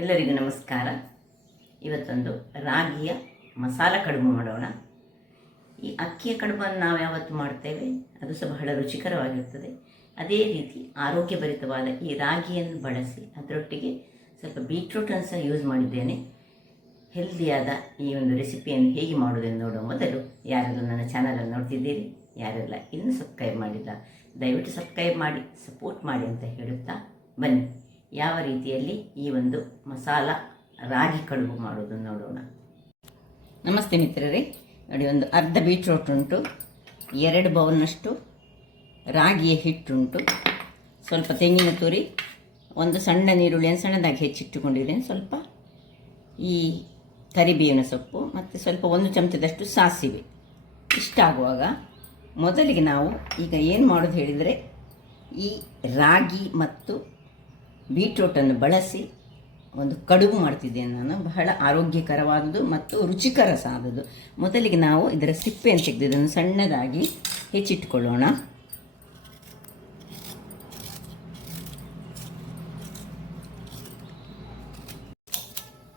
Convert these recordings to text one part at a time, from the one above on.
ಎಲ್ಲರಿಗೂ ನಮಸ್ಕಾರ. ಇವತ್ತೊಂದು ರಾಗಿಯ ಮಸಾಲ ಕಡುಬು ಮಾಡೋಣ. ಈ ಅಕ್ಕಿಯ ಕಡುಬನ್ನು ನಾವು ಯಾವತ್ತು ಮಾಡ್ತೇವೆ, ಅದು ಸಹ ಬಹಳ ರುಚಿಕರವಾಗಿರ್ತದೆ. ಅದೇ ರೀತಿ ಆರೋಗ್ಯಭರಿತವಾದ ಈ ರಾಗಿಯನ್ನು ಬಳಸಿ ಅದರೊಟ್ಟಿಗೆ ಸ್ವಲ್ಪ ಬೀಟ್ರೂಟನ್ನು ಸಹ ಯೂಸ್ ಮಾಡಿದ್ದೇನೆ. ಹೆಲ್ದಿಯಾದ ಈ ಒಂದು ರೆಸಿಪಿಯನ್ನು ಹೇಗೆ ಮಾಡೋದನ್ನು ನೋಡುವ ಮೊದಲು, ಯಾರೆಲ್ಲ ನನ್ನ ಚಾನಲನ್ನು ನೋಡ್ತಿದ್ದೀರಿ, ಯಾರೆಲ್ಲ ಇನ್ನೂ ಸಬ್ಸ್ಕ್ರೈಬ್ ಮಾಡಿಲ್ಲ, ದಯವಿಟ್ಟು ಸಬ್ಸ್ಕ್ರೈಬ್ ಮಾಡಿ ಸಪೋರ್ಟ್ ಮಾಡಿ ಅಂತ ಹೇಳುತ್ತಾ ಬನ್ನಿ ಯಾವ ರೀತಿಯಲ್ಲಿ ಈ ಒಂದು ಮಸಾಲ ರಾಗಿ ಕಡುಬು ಮಾಡೋದನ್ನು ನೋಡೋಣ. ನಮಸ್ತೆ ಮಿತ್ರರೇ, ನೋಡಿ, ಒಂದು ಅರ್ಧ ಬೀಟ್ರೂಟ್ ಉಂಟು, 2 ಬೌಲ್ನಷ್ಟು ರಾಗಿಯ ಹಿಟ್ಟುಂಟು, ಸ್ವಲ್ಪ ತೆಂಗಿನ ತುರಿ, ಒಂದು ಸಣ್ಣ ನೀರುಳ್ಳಿಯನ್ನು ಸಣ್ಣದಾಗಿ ಹೆಚ್ಚಿಟ್ಟುಕೊಂಡಿದ್ದೇನೆ, ಸ್ವಲ್ಪ ಈ ಕರಿಬೇವಿನ ಸೊಪ್ಪು ಮತ್ತು ಸ್ವಲ್ಪ 1 ಚಮಚದಷ್ಟು ಸಾಸಿವೆ. ಇಷ್ಟಾಗುವಾಗ ಮೊದಲಿಗೆ ನಾವು ಈಗ ಏನು ಮಾಡೋದು ಹೇಳಿದರೆ, ಈ ರಾಗಿ ಮತ್ತು ಬೀಟ್ರೂಟನ್ನು ಬಳಸಿ ಒಂದು ಕಡುಬು ಮಾಡ್ತಿದ್ದೇನೆ ನಾನು. ಬಹಳ ಆರೋಗ್ಯಕರವಾದುದು ಮತ್ತು ರುಚಿಕರ ಸಹ ಆದದ್ದು. ಮೊದಲಿಗೆ ನಾವು ಇದರ ಸಿಪ್ಪೆಯನ್ನು ತೆಗೆದಿದ್ದನ್ನು ಸಣ್ಣದಾಗಿ ಹೆಚ್ಚಿಟ್ಕೊಳ್ಳೋಣ.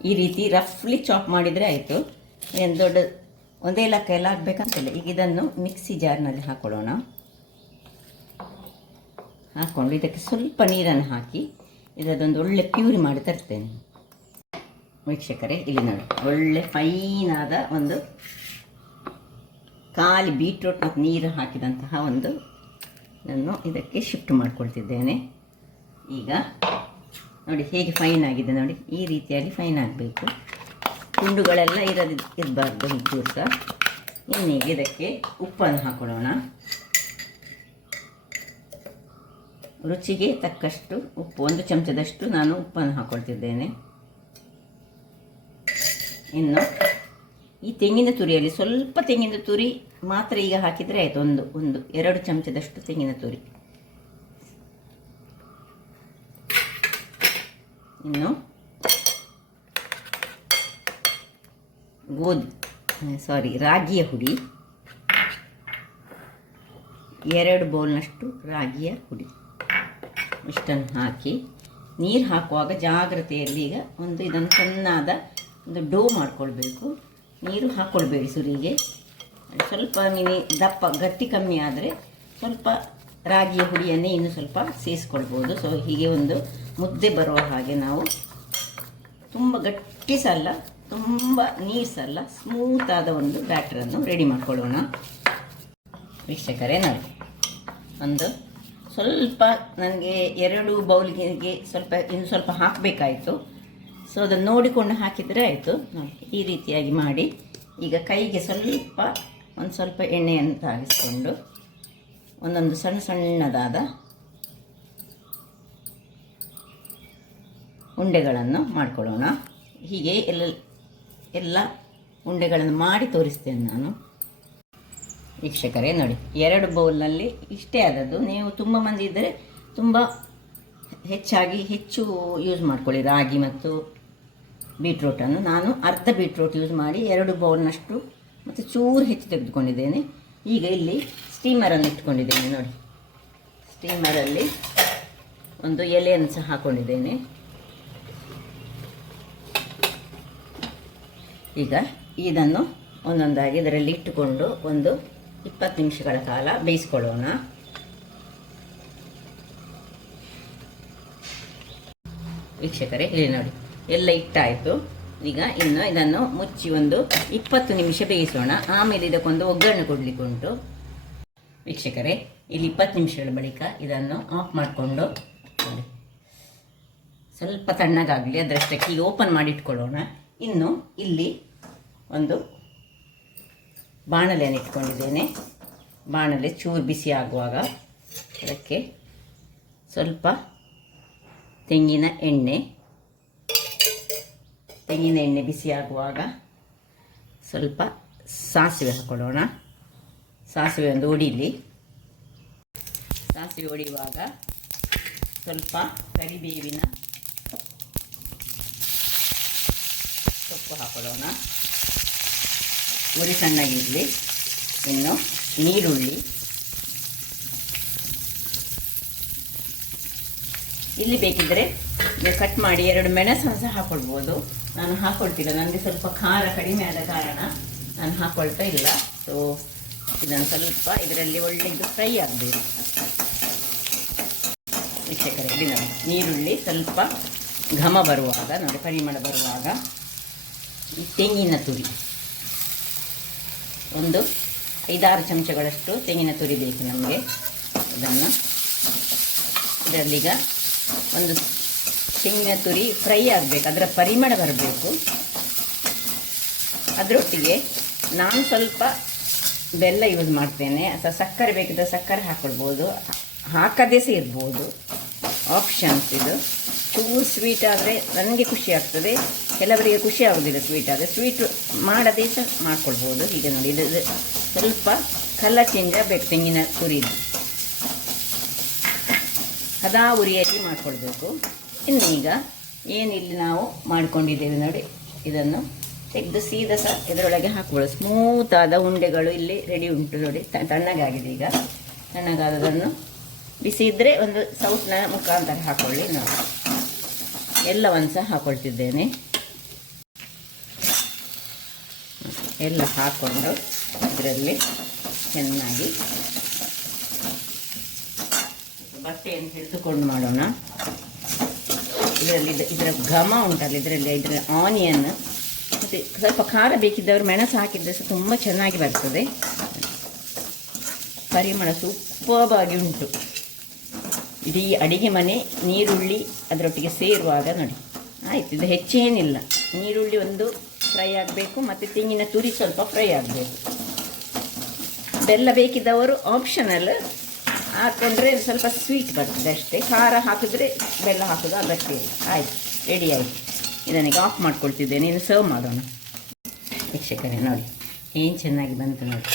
ಈ ರೀತಿ ರಫ್ಲಿ ಚಾಪ್ ಮಾಡಿದರೆ ಆಯಿತು. ಏನು ದೊಡ್ಡ ಒಂದೇ ಲಕ್ಕ ಎಲ್ಲ ಆಗಬೇಕಂತಿಲ್ಲ. ಈಗ ಇದನ್ನು ಮಿಕ್ಸಿ ಜಾರ್ನಲ್ಲಿ ಹಾಕೊಳ್ಳೋಣ. ಹಾಕ್ಕೊಂಡು ಇದಕ್ಕೆ ಸ್ವಲ್ಪ ನೀರನ್ನು ಹಾಕಿ ಇದೊಂದು ಒಳ್ಳೆ ಪ್ಯೂರಿ ಮಾಡಿ ತರ್ತೇನೆ. ವೀಕ್ಷಕರೇ, ಇಲ್ಲಿ ನೋಡಿ, ಒಳ್ಳೆ ಫೈನಾದ ಒಂದು ಖಾಲಿ ಬೀಟ್ರೂಟ್ ಮತ್ತು ನೀರು ಹಾಕಿದಂತಹ ಒಂದು ಇದನ್ನು ಇದಕ್ಕೆ ಶಿಫ್ಟ್ ಮಾಡ್ಕೊಳ್ತಿದ್ದೇನೆ. ಈಗ ನೋಡಿ ಹೇಗೆ ಫೈನ್ ಆಗಿದೆ ನೋಡಿ, ಈ ರೀತಿಯಾಗಿ ಫೈನ್ ಆಗಬೇಕು. ತುಂಡುಗಳೆಲ್ಲ ಇರಬಾರ್ದು ಒಂಚೂರು ಸಹ. ಇನ್ನೀಗ ಇದಕ್ಕೆ ಉಪ್ಪನ್ನು ಹಾಕೊಳ್ಳೋಣ. ರುಚಿಗೆ ತಕ್ಕಷ್ಟು ಉಪ್ಪು, 1 ಚಮಚದಷ್ಟು ನಾನು ಉಪ್ಪನ್ನು ಹಾಕ್ಕೊಳ್ತಿದ್ದೇನೆ. ಇನ್ನು ಈ ತೆಂಗಿನ ತುರಿಯಲ್ಲಿ ಸ್ವಲ್ಪ ತೆಂಗಿನ ತುರಿ ಮಾತ್ರ ಈಗ ಹಾಕಿದರೆ ಆಯಿತು. ಒಂದು 2 ಚಮಚದಷ್ಟು ತೆಂಗಿನ ತುರಿ. ಇನ್ನು ರಾಗಿಯ ಹುಡಿ, 2 ಬೌಲ್ನಷ್ಟು ರಾಗಿಯ ಹುಡಿ. ಇಷ್ಟನ್ನು ಹಾಕಿ ನೀರು ಹಾಕುವಾಗ ಜಾಗ್ರತೆಯಲ್ಲಿ ಈಗ ಇದನ್ನು ಚೆನ್ನಾದ ಒಂದು ಡೋ ಮಾಡಿಕೊಳ್ಬೇಕು. ನೀರು ಹಾಕ್ಕೊಳ್ಬೇಡಿ ಸುರಿಗೆ. ಸ್ವಲ್ಪ ದಪ್ಪ ಗಟ್ಟಿ ಕಮ್ಮಿ ಆದರೆ ಸ್ವಲ್ಪ ರಾಗಿಯ ಹುಡಿಯನ್ನೇ ಇನ್ನು ಸ್ವಲ್ಪ ಸೇರಿಸ್ಕೊಳ್ಬೋದು. ಸೊ ಹೀಗೆ ಒಂದು ಮುದ್ದೆ ಬರುವ ಹಾಗೆ ನಾವು ತುಂಬ ಗಟ್ಟಿ ಸಹ ಅಲ್ಲ, ತುಂಬ ನೀರು ಸಹ ಅಲ್ಲ, ಸ್ಮೂತಾದ ಒಂದು ಬ್ಯಾಟರನ್ನು ರೆಡಿ ಮಾಡ್ಕೊಳ್ಳೋಣ. ವೀಕ್ಷಕರೇ, ನೋಡಿ, ಸ್ವಲ್ಪ ನನಗೆ 2 ಬೌಲಿಗೆ ಇನ್ನು ಸ್ವಲ್ಪ ಹಾಕಬೇಕಾಯಿತು. ಸೊ ಅದನ್ನು ನೋಡಿಕೊಂಡು ಹಾಕಿದರೆ ಆಯಿತು. ನೋಡಿ, ಈ ರೀತಿಯಾಗಿ ಮಾಡಿ ಈಗ ಕೈಗೆ ಸ್ವಲ್ಪ ಎಣ್ಣೆಯನ್ನು ತಾಗಿಸ್ಕೊಂಡು ಒಂದೊಂದು ಸಣ್ಣದಾದ ಉಂಡೆಗಳನ್ನು ಮಾಡಿಕೊಳ್ಳೋಣ. ಹೀಗೆ ಎಲ್ಲ ಉಂಡೆಗಳನ್ನು ಮಾಡಿ ತೋರಿಸ್ತೇನೆ ನಾನು. ವೀಕ್ಷಕರೇ, ನೋಡಿ, 2 ಬೌಲ್ನಲ್ಲಿ ಇಷ್ಟೇ ಆದದ್ದು. ನೀವು ತುಂಬ ಮಂದಿ ಇದ್ದರೆ ತುಂಬ ಹೆಚ್ಚು ಯೂಸ್ ಮಾಡ್ಕೊಳ್ಳಿ ರಾಗಿ ಮತ್ತು ಬೀಟ್ರೂಟನ್ನು. ನಾನು ಅರ್ಧ ಬೀಟ್ರೂಟ್ ಯೂಸ್ ಮಾಡಿ 2 ಬೌಲ್ನಷ್ಟು ಮತ್ತು ಚೂರು ಹೆಚ್ಚು ತೆಗೆದುಕೊಂಡಿದ್ದೇನೆ. ಈಗ ಇಲ್ಲಿ ಸ್ಟೀಮರನ್ನು ಇಟ್ಕೊಂಡಿದ್ದೇನೆ. ನೋಡಿ, ಸ್ಟೀಮರಲ್ಲಿ ಒಂದು ಎಲೆಯನ್ನು ಸಹ ಹಾಕ್ಕೊಂಡಿದ್ದೇನೆ. ಈಗ ಇದನ್ನು ಒಂದೊಂದಾಗಿ ಇದರಲ್ಲಿ ಇಟ್ಟುಕೊಂಡು ಒಂದು 20 ನಿಮಿಷಗಳ ಕಾಲ ಬೇಯಿಸ್ಕೊಳ್ಳೋಣ. ವೀಕ್ಷಕರೇ, ಇಲ್ಲಿ ನೋಡಿ, ಎಲ್ಲ ಇಟ್ಟಾಯಿತು. ಈಗ ಇನ್ನು ಇದನ್ನು ಮುಚ್ಚಿ ಒಂದು 20 ನಿಮಿಷ ಬೇಯಿಸೋಣ. ಆಮೇಲೆ ಇದಕ್ಕೊಂದು ಒಗ್ಗರಣೆ ಕೊಡಲಿಕ್ಕೆ ಉಂಟು. ವೀಕ್ಷಕರೇ, ಇಲ್ಲಿ 20 ನಿಮಿಷಗಳ ಬಳಿಕ ಇದನ್ನು ಆಫ್ ಮಾಡಿಕೊಂಡು ನೋಡಿ, ಸ್ವಲ್ಪ ತಣ್ಣಗಾಗಲಿ, ಅದರಷ್ಟಕ್ಕೆ ಈಗ ಓಪನ್ ಮಾಡಿ ಇಟ್ಕೊಳ್ಳೋಣ. ಇನ್ನು ಇಲ್ಲಿ ಒಂದು ಬಾಣಲೆಯನ್ನು ಇಟ್ಕೊಂಡಿದ್ದೇನೆ. ಬಾಣಲೆ ಚೂರು ಬಿಸಿ ಆಗುವಾಗ ಅದಕ್ಕೆ ಸ್ವಲ್ಪ ತೆಂಗಿನ ಎಣ್ಣೆ ಬಿಸಿ ಆಗುವಾಗ ಸ್ವಲ್ಪ ಸಾಸಿವೆ ಹಾಕೊಳ್ಳೋಣ. ಸಾಸಿವೆ ಒಂದು ಒಡಿಲಿ. ಸಾಸಿವೆ ಒಡೆಯುವಾಗ ಸ್ವಲ್ಪ ಕರಿಬೇವಿನ ಸೊಪ್ಪು ಹಾಕೊಳ್ಳೋಣ. ಉರಿ ಸಣ್ಣಗಿರಲಿ. ಇನ್ನು ನೀರುಳ್ಳಿ, ಇಲ್ಲಿ ಬೇಕಿದ್ದರೆ ನೀವು ಕಟ್ ಮಾಡಿ 2 ಮೆಣಸನ್ನು ಸಹ ಹಾಕ್ಕೊಳ್ಬೋದು. ನಾನು ಹಾಕ್ಕೊಳ್ತಿಲ್ಲ, ನನಗೆ ಸ್ವಲ್ಪ ಖಾರ ಕಡಿಮೆ ಆದ ಕಾರಣ ನಾನು ಹಾಕ್ಕೊಳ್ತಾ ಇಲ್ಲ. ಸೊ ಇದನ್ನು ಸ್ವಲ್ಪ ಇದರಲ್ಲಿ ಒಳ್ಳೆಯದು ಫ್ರೈ ಆಗಬೇಕು. ವೀಕ್ಷಕರೇ, ಇಲ್ಲಿ ನೋಡಿ ನೀರುಳ್ಳಿ ಸ್ವಲ್ಪ ಘಮ ಬರುವಾಗ, ನೋಡಿ ಪರಿಮಳ ಬರುವಾಗ ಈ ತೆಂಗಿನ ತುರಿ ಒಂದು 5-6 ಚಮಚಗಳಷ್ಟು ತೆಂಗಿನ ತುರಿ ಬೇಕು ನಮಗೆ. ಇದನ್ನು ಇದರಲ್ಲೀಗ ಒಂದು ತೆಂಗಿನ ತುರಿ ಫ್ರೈ ಆಗಬೇಕು, ಅದರ ಪರಿಮಳ ಬರಬೇಕು. ಅದರೊಟ್ಟಿಗೆ ನಾನು ಸ್ವಲ್ಪ ಬೆಲ್ಲ ಯೂಸ್ ಮಾಡ್ತೇನೆ, ಅಥವಾ ಸಕ್ಕರೆ ಬೇಕಿದ್ದರೆ ಸಕ್ಕರೆ ಹಾಕ್ಕೊಳ್ಬೋದು, ಹಾಕದೇ ಸಹ ಇರ್ಬೋದು, ಆಪ್ಷನ್ಸ್ ಇದು. ಚೂರು ಸ್ವೀಟ್ ಆದರೆ ನನಗೆ ಖುಷಿ ಆಗ್ತದೆ, ಕೆಲವರಿಗೆ ಖುಷಿ ಆಗೋದಿಲ್ಲ ಸ್ವೀಟ್ ಆದರೆ. ಸ್ವೀಟ್ ಮಾಡದೇ ಸಹ ಮಾಡ್ಕೊಳ್ಬೋದು. ಈಗ ನೋಡಿ ಇದು ಸ್ವಲ್ಪ ಕಲರ್ ಚೇಂಜ್ ಆಗಬೇಕು ತೆಂಗಿನ ತುರಿದು, ಹದಾ ಉರಿಯಲ್ಲಿ ಮಾಡ್ಕೊಳ್ಬೇಕು. ಇನ್ನೀಗ ಏನಿಲ್ಲಿ ನಾವು ಮಾಡ್ಕೊಂಡಿದ್ದೇವೆ ನೋಡಿ, ಇದನ್ನು ತೆಗೆದು ಸೀದಾ ಸಹ ಇದರೊಳಗೆ ಹಾಕ್ಬೋದು. ಸ್ಮೂತಾದ ಉಂಡೆಗಳು ಇಲ್ಲಿ ರೆಡಿ ಉಂಟು ನೋಡಿ. ತಣ್ಣಗಾಗಿದೆ. ಈಗ ತಣ್ಣಗಾದದನ್ನು ಬಿಸಿ ಇದ್ದರೆ ಒಂದು ಸೌಟ್ನ ಮುಖಾಂತರ ಹಾಕ್ಕೊಳ್ಳಿ. ನಾನು ಎಲ್ಲವನ್ನು ಸಹ ಹಾಕ್ಕೊಳ್ತಿದ್ದೇನೆ. ಎಲ್ಲ ಹಾಕ್ಕೊಂಡು ಇದರಲ್ಲಿ ಚೆನ್ನಾಗಿ ಬಟ್ಟೆಯನ್ನು ಹಿಡಿದುಕೊಂಡು ಮಾಡೋಣ. ಇದರ ಘಮ ಉಂಟಲ್ಲ, ಇದರ ಆನಿಯನ್ ಮತ್ತು ಸ್ವಲ್ಪ ಖಾರ ಬೇಕಿದ್ದವರು ಮೆಣಸು ಹಾಕಿದರೆ ಸಹ ತುಂಬ ಚೆನ್ನಾಗಿ ಬರ್ತದೆ. ಪರಿಮಳ ಸೂಪರ್ಬಾಗಿ ಉಂಟು. ಇಡೀ ಅಡಿಗೆ ಮನೆ ನೀರುಳ್ಳಿ ಅದರೊಟ್ಟಿಗೆ ಸೇರುವಾಗ ನೋಡಿ ಆಯಿತು. ಇದು ಹೆಚ್ಚೇನಿಲ್ಲ, ನೀರುಳ್ಳಿ ಒಂದು ಫ್ರೈ ಆಗಬೇಕು ಮತ್ತು ತೆಂಗಿನ ತುರಿ ಸ್ವಲ್ಪ ಫ್ರೈ ಆಗಬೇಕು. ಬೆಲ್ಲ ಬೇಕಿದ್ದವರು ಆಪ್ಷನಲ್ ಹಾಕ್ಕೊಂಡ್ರೆ ಸ್ವಲ್ಪ ಸ್ವೀಟ್ ಬರ್ತದೆ ಅಷ್ಟೇ. ಖಾರ ಹಾಕಿದ್ರೆ ಬೆಲ್ಲ ಹಾಕೋದು ಅಗತ್ಯ ಇಲ್ಲ. ಆಯಿತು, ರೆಡಿ ಆಯಿತು. ಇದನ್ನೀಗ ಆಫ್ ಮಾಡ್ಕೊಳ್ತಿದ್ದೇನೆ. ಇದು ಸರ್ವ್ ಮಾಡೋಣ. ವೀಕ್ಷಕರೇ ನೋಡಿ ಏನು ಚೆನ್ನಾಗಿ ಬಂತು ನೋಡಿ.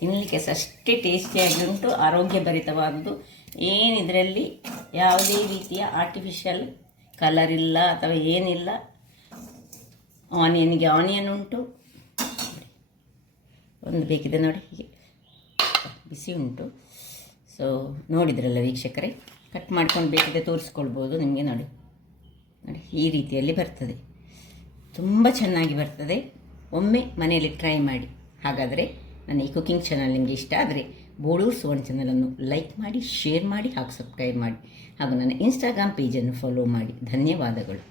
ತಿನ್ನಲಿಕ್ಕೆ ಸಹ ಅಷ್ಟೇ ಟೇಸ್ಟಿಯಾಗಿ ಉಂಟು, ಆರೋಗ್ಯಭರಿತವಾದದ್ದು. ಏನಿದರಲ್ಲಿ ಯಾವುದೇ ರೀತಿಯ ಆರ್ಟಿಫಿಷಿಯಲ್ ಕಲರ್ ಇಲ್ಲ ಅಥವಾ ಏನಿಲ್ಲ. ಆನಿಯನ್ಗೆ ಆನಿಯನ್ ಉಂಟು. ಒಂದು ಬೇಕಿದೆ ನೋಡಿ, ಹೀಗೆ ಬಿಸಿ ಉಂಟು. ಸೊ ನೋಡಿದ್ರಲ್ಲ ವೀಕ್ಷಕರೇ, ಕಟ್ ಮಾಡ್ಕೊಂಡು ಬೇಕಿದೆ ತೋರಿಸ್ಕೊಳ್ಬೋದು ನಿಮಗೆ. ನೋಡಿ ನೋಡಿ ಈ ರೀತಿಯಲ್ಲಿ ಬರ್ತದೆ, ತುಂಬ ಚೆನ್ನಾಗಿ ಬರ್ತದೆ. ಒಮ್ಮೆ ಮನೆಯಲ್ಲಿ ಟ್ರೈ ಮಾಡಿ. ಹಾಗಾದರೆ ನನ್ನ ಈ ಕುಕಿಂಗ್ ಚಾನಲ್ ನಿಮಗೆ ಇಷ್ಟ ಆದರೆ ಬೋಳೂರು ಸುವರ್ಣ ಚಾನಲನ್ನು ಲೈಕ್ ಮಾಡಿ, ಶೇರ್ ಮಾಡಿ ಹಾಗೂ ಸಬ್ಸ್ಕ್ರೈಬ್ ಮಾಡಿ, ಹಾಗೂ ನನ್ನ ಇನ್ಸ್ಟಾಗ್ರಾಮ್ ಪೇಜನ್ನು ಫಾಲೋ ಮಾಡಿ. ಧನ್ಯವಾದಗಳು.